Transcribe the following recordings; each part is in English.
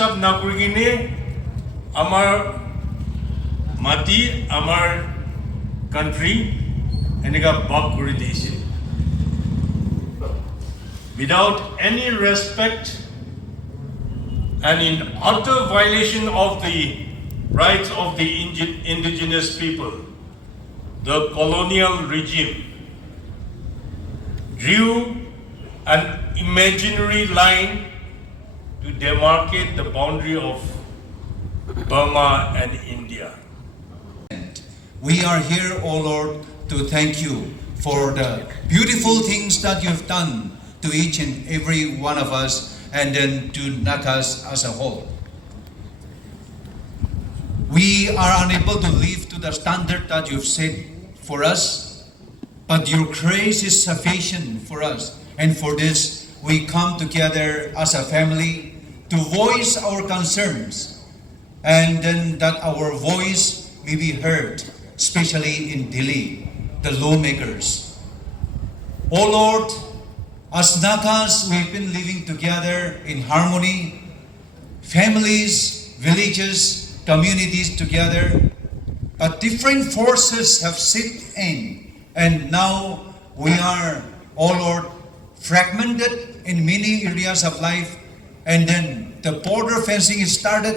হিসাব না কৰি কিনে আমাৰ মাটি আমাৰ কান্ট্ৰি এনেকা ভাগ কৰি দিছে without any respect and in utter violation of the rights of the indigenous people. The colonial regime drew an imaginary line to demarcate the boundary of Burma and India. We are here, O Lord, to thank you for the beautiful things that you have done to each and every one of us and then to Nakas as a whole. We are unable to live to the standard that you've set for us, but your grace is sufficient for us. And for this, we come together as a family to voice our concerns, and then that our voice may be heard, especially in Delhi, the lawmakers. Oh Lord, as Nakas, we've been living together in harmony, families, villages, communities together, but different forces have set in, and now we are, oh Lord, fragmented in many areas of life, and then the border fencing is started,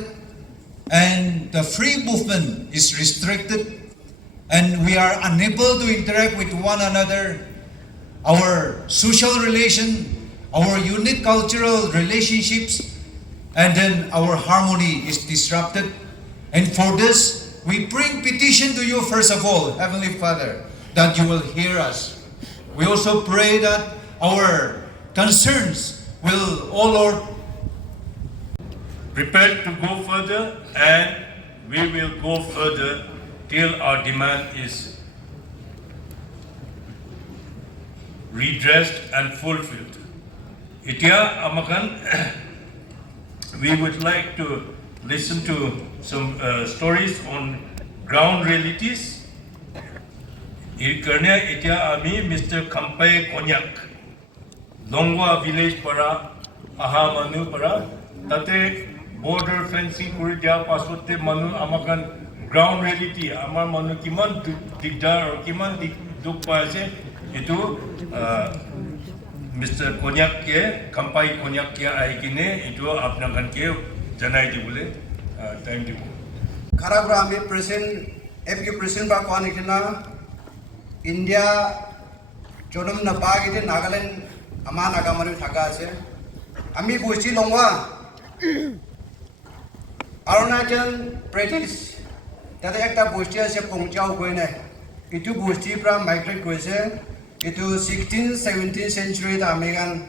and the free movement is restricted, and we are unable to interact with one another. Our social relation, our unique cultural relationships, and then our harmony is disrupted. And for this, we bring petition to you first of all, Heavenly Father, that you will hear us. We also pray that our concerns will, oh Lord, prepare to go further, and we will go further till our demand is redressed and fulfilled. Itia amakan, we would like to listen to some stories on ground realities. Karena itia ami Mr. Kampai Konyak, Longwa village para aha manu para tate border fencing kuri dia pasote manu amakan ground reality amar manu kiman digdar or kiman duk paise itu Mr. Konyak ke Kampai Konyak ke aikine itu apnakan ke janai di bole time di Karabra ami present FQ present ba kwan ikina India jodom na bag ite Nagaland ama nagamari thaka ase ami gochi longwa Arunachal Pradesh tade ekta bosti ase pongchao goine itu bosti pra migrate goise itu 16th 17th century ta amegan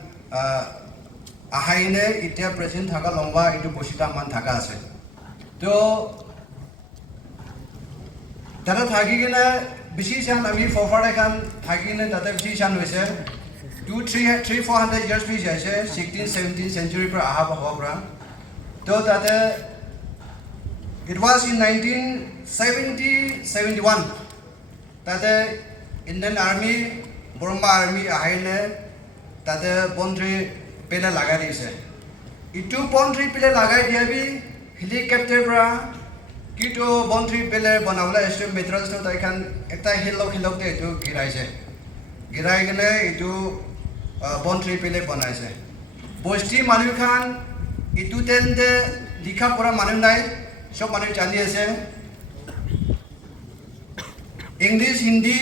ahaine itia present thaka longwa itu bostita man thaka ase to tara thaki gina bishi san ami forward kan thaki gina tata bishi san hoise 200-400 years bishi ase 16th 17th century pra aha bhawa pra to tata it was in 1970-71 tata Indian Army Burma Army ahaine tata boundary pele lagai dise itu boundary pele lagai dia bi helicopter pra kito boundary pele banawla ese metros to tai kan ekta hilok te itu giraise girai gele itu boundary pele banaise bosti manu khan itu tende likha pora manu nai sob manu jani ase English Hindi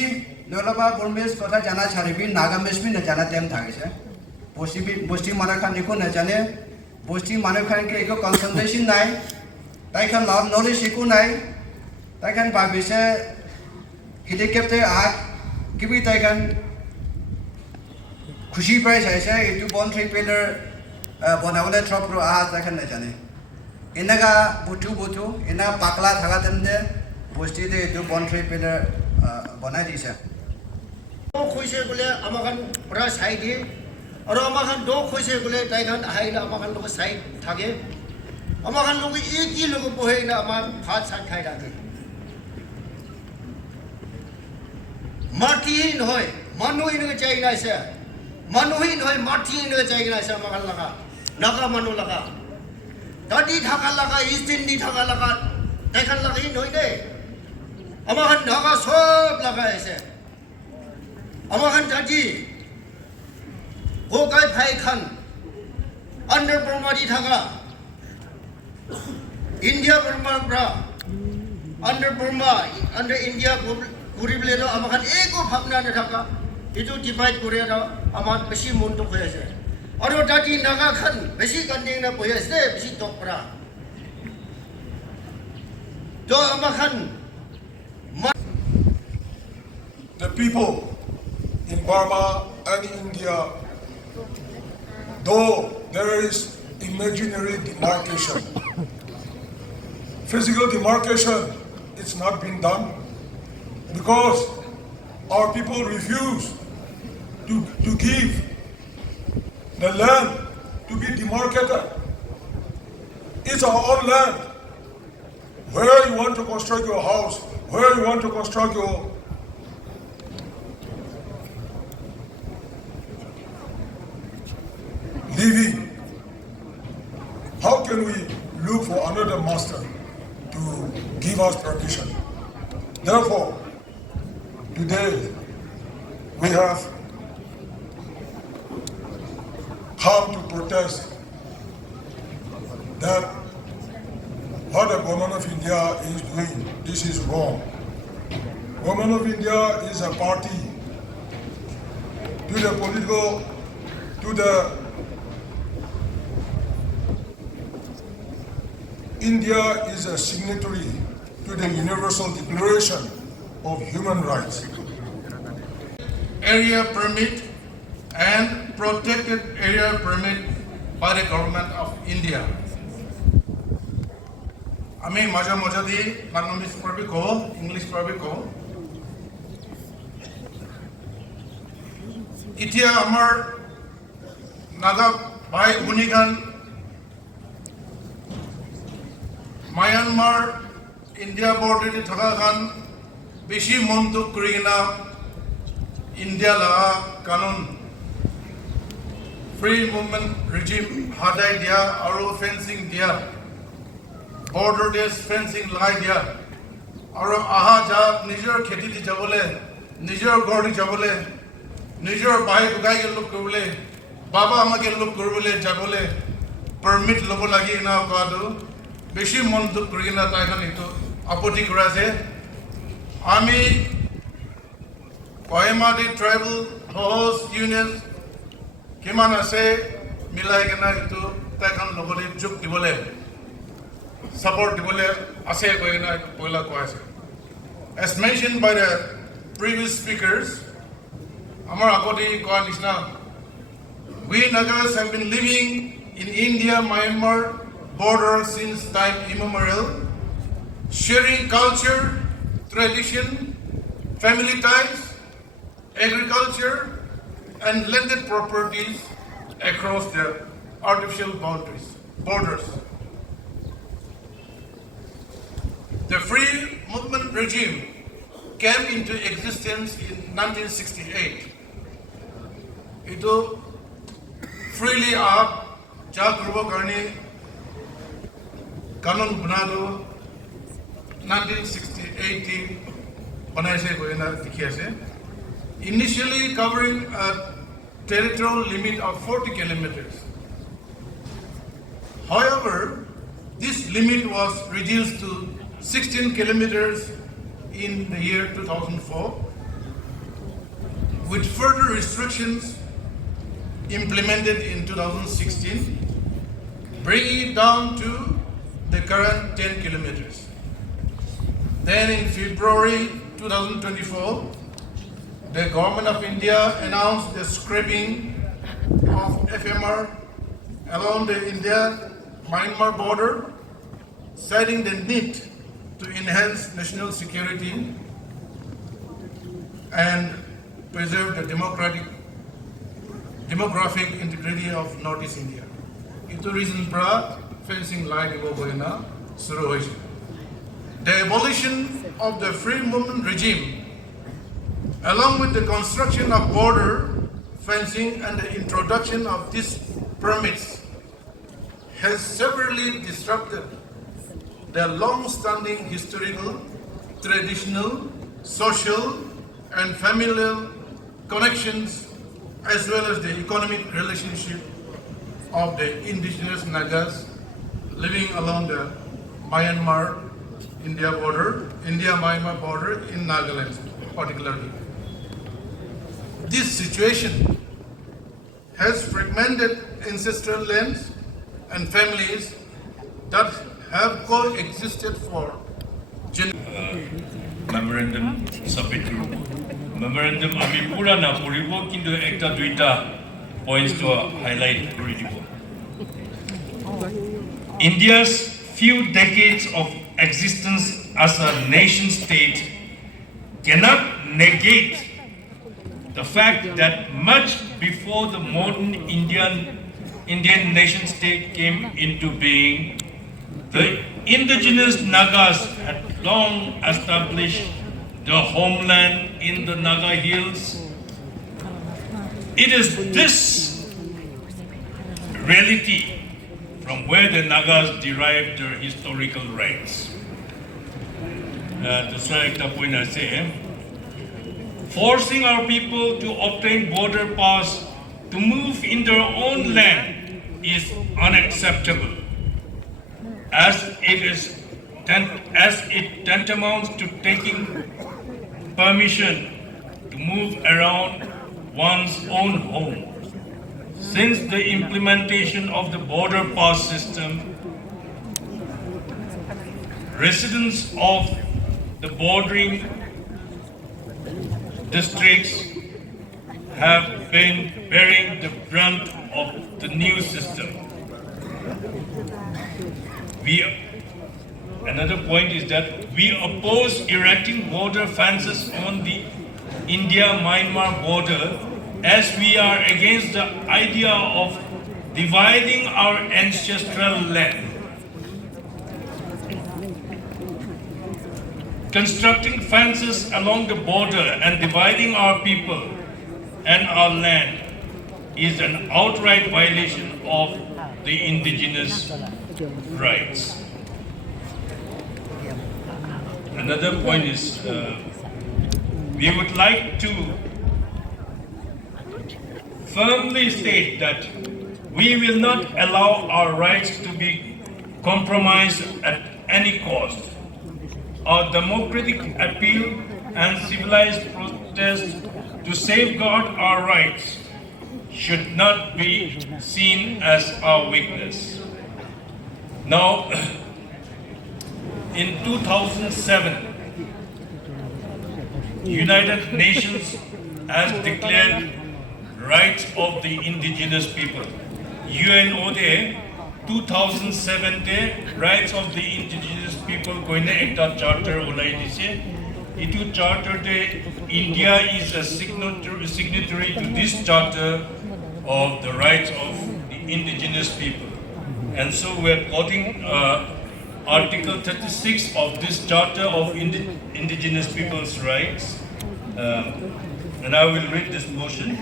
নলবা বর্মেশ কথা জানা ছাড়িবি নাগামেশ B না জানা তেম থাকিছে বস্তি মানুষ খান একো নাজানে বস্তি মানুষ খানকে একো কনসেন্ট্রেশন নাই তাই খান নলেজ একো নাই তাইখান ভাবিছে হেলিকপ্টাৰ আগ কিবি তাইখান খুশি পাই চাইছে এইটো বন্দ্ৰী পিলাৰ বনাবলৈ ট্ৰপটো তাইখান নাজানে এনেকা বুটু এনা পাকলা থাকা তেনে বস্তিতে এইটো বন্দ্ৰী পিলাৰ বনাই দিছে খুঁজছে বোলে আমাখান পুরা চাই দিয়ে আর আমাখান দ খুঁজছে বোলে তাইখান আহিলে আমাখান লোক চাই থাকে আমাখান লোক একই লোক বহে না আমার ভাত চাত খাই থাকে মাটিহীন হয় মানুহীন চাই নাইছে মানুহীন হয় মাটিহীন চাই নাইছে আমাখান লাগা নাগা মানুহ লাগা দাদি থাকা লাগা ইস্ট ইন্ডি থাকা লাগা তাইখান লাগাহীন হয় দে আমাখান নাগা সব লাগা আছে আমাখান দাদি গোগাই ভাই খান আন্ডার বর্মা দি থাকা India Burma under Burma under India ঘুরিবলে আমাখান একো ভাবনা নাথাকা এটো ডিভাইড করে আমার বেশি মনটো হয়ে আছে আর দাদি নাগা খান বেশি কান্দিং না বহে আছে বেশি টকরা তো আমাখান the people in Burma and India, though there is imaginary demarcation, physical demarcation, it's not been done because our people refuse to give the land to be demarcated. It's our own land. Where you want to construct your house, where you want to construct your living. How can we look for another master to give us permission? Therefore, today we have come to protest that what the government of India is doing, this is wrong. Government of India is a party to the political, to the India is a signatory to the Universal Declaration of Human Rights. Area permit and protected area permit by the government of India. আমি মাজা মাজা দি বাংলাদেশ পড়বি কো English পড়বি কো ইতিয়া আমার নাগা ভাই ভুনিগান Myanmar India বর্ডারে থাকা গান বেশি মন্তব্য করি কিনা ইন্ডিয়া লাগা কানুন ফ্রি মুভমেন্ট রিজিম হাদাই দিয়া আর ফেন্সিং দিয়া বর্ডার ডেস ফেন্সিং লাই দিয়া আর আহা যা নিজের খেতি দি যাবলে নিজের গড় দি যাবলে নিজের ভাই বুগাই লোক করবলে বাবা আমাকে লোক করবলে যাবলে পারমিট লব লাগি না কাদু বেশি মন্তব্য করি না তাই এইটো আপত্তি কৰা আছে আমি Kohima ট্ৰাইবেল হোস ইউনিয়ন কিমান আছে মিলাই কিনা এইটো তাইখন লগতে যোগ দিবলৈ support দিবলৈ আছে কৈ কিনা পইলা কোৱা আছে as mentioned by the previous speakers আমাৰ আগতে কোৱা নিচিনা we Nagas have been living in India Myanmar border since time immemorial, sharing culture, tradition, family ties, agriculture, and landed properties across the artificial borders. The free movement regime came into existence in 1968. It freely up, Jagruba Garni, Kanon Bunado 1968 बनाइसे गएना देखिए initially covering a territorial limit of 40 kilometers. However, this limit was reduced to 16 kilometers in the year 2004 with further restrictions implemented in 2016 bringing it down to the current 10 kilometers. Then in February 2024, the government of India announced the scrapping of FMR along the India-Myanmar border, citing the need to enhance national security and preserve the demographic integrity of Northeast India. Itu reason pra fencing line ibo boina suru hoise. The abolition of the free movement regime, along with the construction of border fencing and the introduction of these permits, has severely disrupted the long-standing historical, traditional, social, and familial connections, as well as the economic relationship of the indigenous Nagas living along the India-Myanmar border in Nagaland particularly. This situation has fragmented ancestral lands and families that have coexisted for memorandum submit memorandum ami pura na poribo kintu ekta duita points to highlight kori dibo. India's few decades of existence as a nation state cannot negate the fact that much before the modern Indian nation state came into being, the indigenous Nagas had long established the homeland in the Naga hills. It is this reality from where the Nagas derived their historical rights. The second point I say, forcing our people to obtain border pass to move in their own land is unacceptable, as it tantamounts to taking permission to move around one's own home. Since the implementation of the border pass system, residents of the bordering districts have been bearing the brunt of the new system. Another point is that we oppose erecting border fences on the India-Myanmar border, as we are against the idea of dividing our ancestral land. Constructing fences along the border and dividing our people and our land is an outright violation of the indigenous rights. Another point is we would like to firmly state that we will not allow our rights to be compromised at any cost. Our democratic appeal and civilized protest to safeguard our rights should not be seen as our weakness. Now, in 2007, United Nations has declared rights of the indigenous people. UNODA 2007 te rights of the indigenous people koine ekta charter ulai dise. Itu charter te India is a signatory to this charter of the rights of the indigenous people. And so we're quoting Article 36 of this Charter of Indigenous People's Rights. And I will read this motion.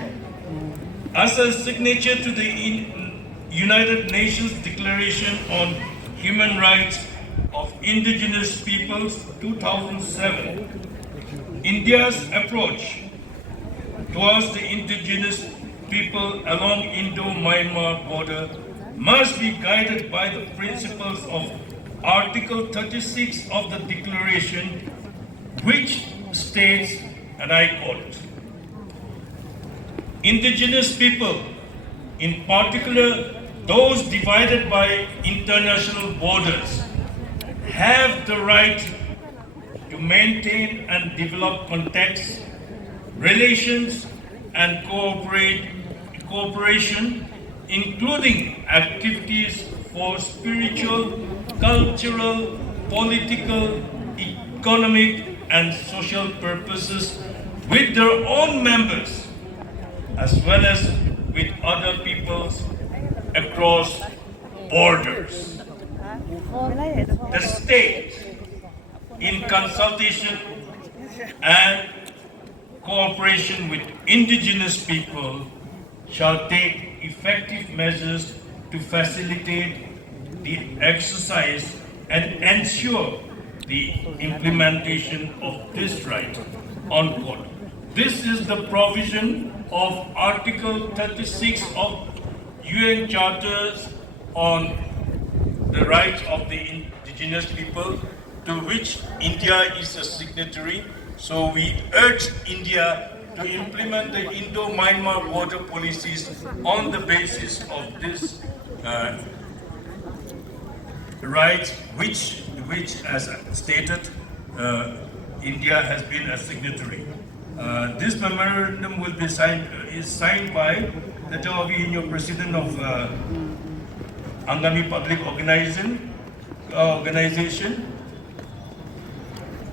As a signature to the United Nations Declaration on Human Rights of Indigenous Peoples 2007, India's approach towards the indigenous people along Indo-Myanmar border must be guided by the principles of Article 36 of the Declaration, which states, and I quote, indigenous people, in particular those divided by international borders, have the right to maintain and develop contacts, relations, and cooperation, including activities for spiritual, cultural, political, economic, and social purposes with their own members, as well as with other peoples across borders. The state, in consultation and cooperation with indigenous people, shall take effective measures to facilitate the exercise and ensure the implementation of this right. Unquote. This is the provision of Article 36 of UN Charters on the rights of the indigenous people, to which India is a signatory. So we urge India to implement the Indo-Myanmar border policies on the basis of this rights, which as stated, India has been a signatory. This memorandum will be is signed by the Tawabi President of Angami Public Organization,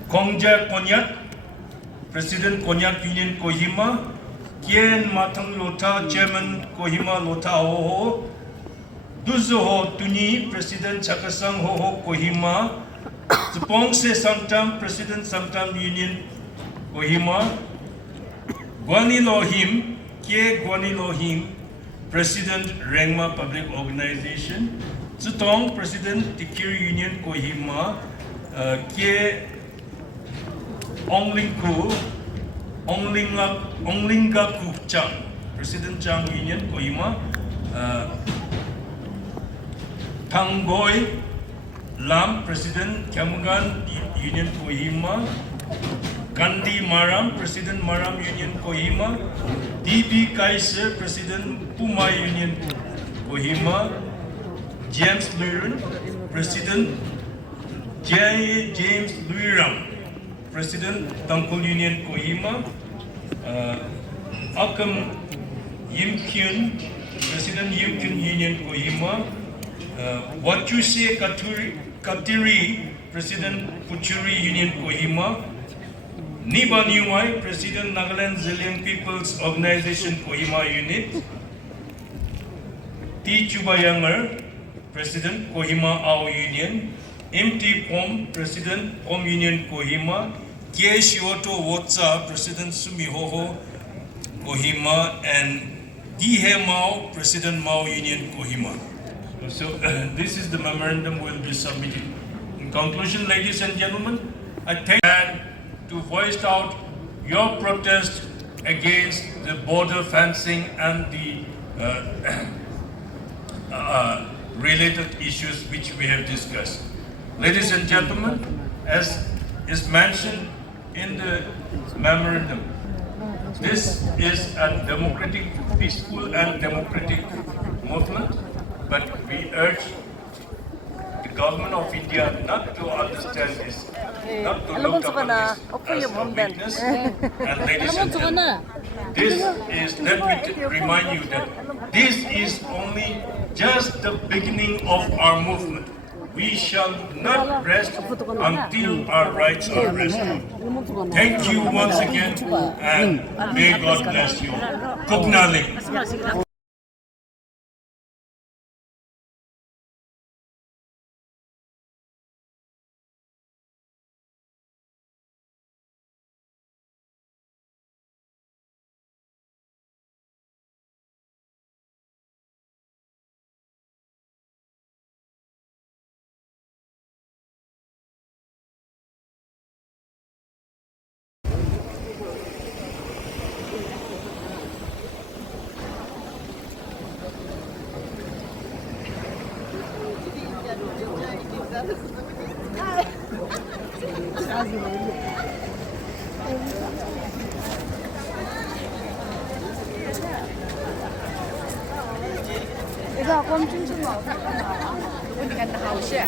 Kongja Konyak, President Konyak Union Kohima, Kien Matang Lota, Chairman Kohima Lota Hoho, Duzoho Tuni, President Chakasang Hoho Kohima, Zepongse Samtam, President Samtam Union Kohima, Guani Lohim, Kie Guani Lohim, President Rengma Public Organization, Zutong, President Tikir Union Kohima, Kie Onglingku, Onglingaku Chang, President Chang Union Kohima, Tangoy Lam, President Kamungan Union Kohima, Gandhi Maram, President Maram Union Kohima, D.B. Kaiser, President Puma Union Kohima, James Lurin, President James Luiram, President Tangkul Union Kohima, Akam Yim Kyun, President Yim Kyun Union Kohima, Wachuse Katiri, President Puchuri Union Kohima, Niba Niwai, President Nagaland Zillion People's Organization Kohima Unit, T. Chubayanger, President Kohima Ao Union, M.T. Pom, President Pom Union Kohima, K. Shioto Wotsa, President Sumihoho Kohima, and Gihe Mao, President Mao Union Kohima. So this is the memorandum will be submitted. In conclusion, ladies and gentlemen, I thank you to voice out your protest against the border fencing and the related issues which we have discussed. Ladies and gentlemen, as is mentioned in the memorandum, this is a democratic, peaceful and democratic movement, but we urge the government of India not to understand this, not to look upon this as a weakness. And ladies and gentlemen, let me remind you that this is only just the beginning of our movement. We shall not rest until our rights are restored. Thank you once again, and may God bless you. Kuknaling. 이거光君君老太太，如果你看的好些。